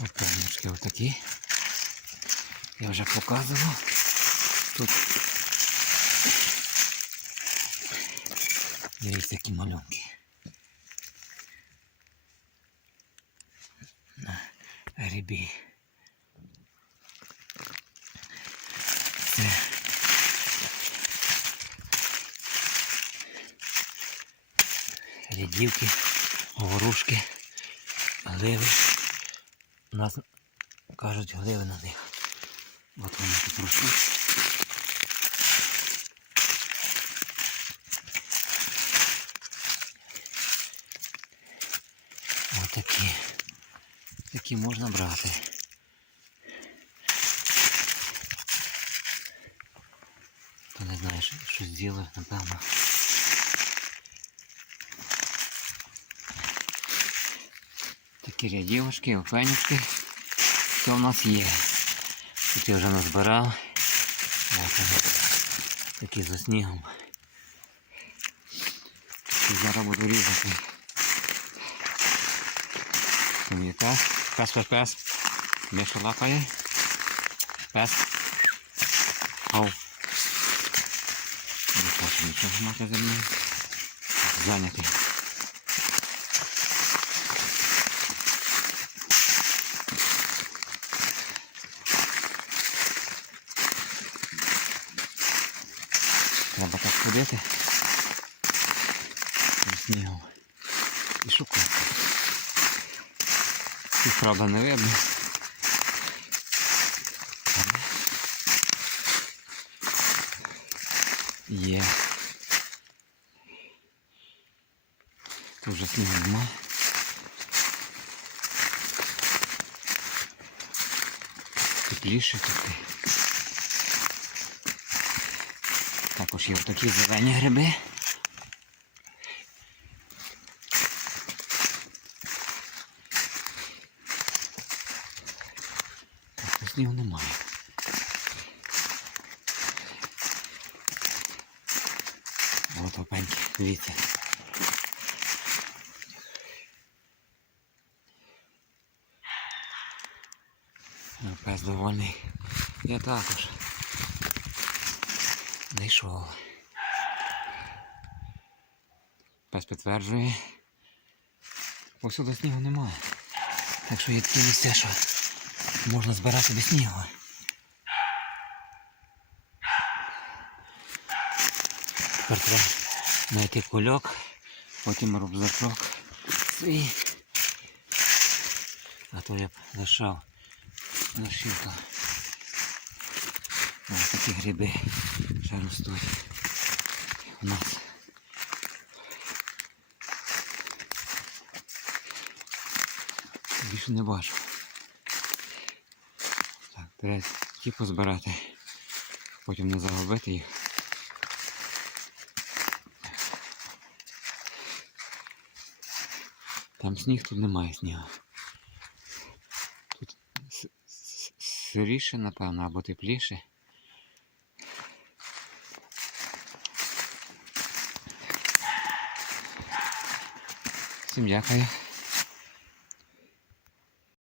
Опенечки отакі. Я вже показував. Тут дивіться які малюнки. На грибі. Це рядівки, говорушки, гливи. У нас кажуть гливи на них. От вони тут ростуть. Отакі. Такі можна брати. То не знаю, що, що зробив, напевно. Такі рядівочки, опенючки. Все в нас є. Тут я вже назбирав. Такі за снігом. І зараз буду різати. Пес. Пес, пес, пес. Миша лапає. Пес. Ау. Не хочу нічого мати зі мною. Зайнятий. Треба так ходити. Зі снігом. І шукати. Тут правда не видно. Але Є. Тут вже снігу нема. Тепліше тут. Також є такі зелені гриби. Так, снігу немає. От опеньки, дивіться. Пес довольний. Я також. Знайшов. Пес підтверджує. Посюди снігу немає. Так що є такі місця, що можна збирати без снігу. Тепер треба знайти кульок, потім рюкзачок свій. А то я б лишав нашивка. Ось такі гриби ще ростуть у нас. Більше не бачу. Так, треба ті позбирати, потім не загубити їх. Там сніг, тут немає снігу. Тут сиріше, напевно, або тепліше. Sim.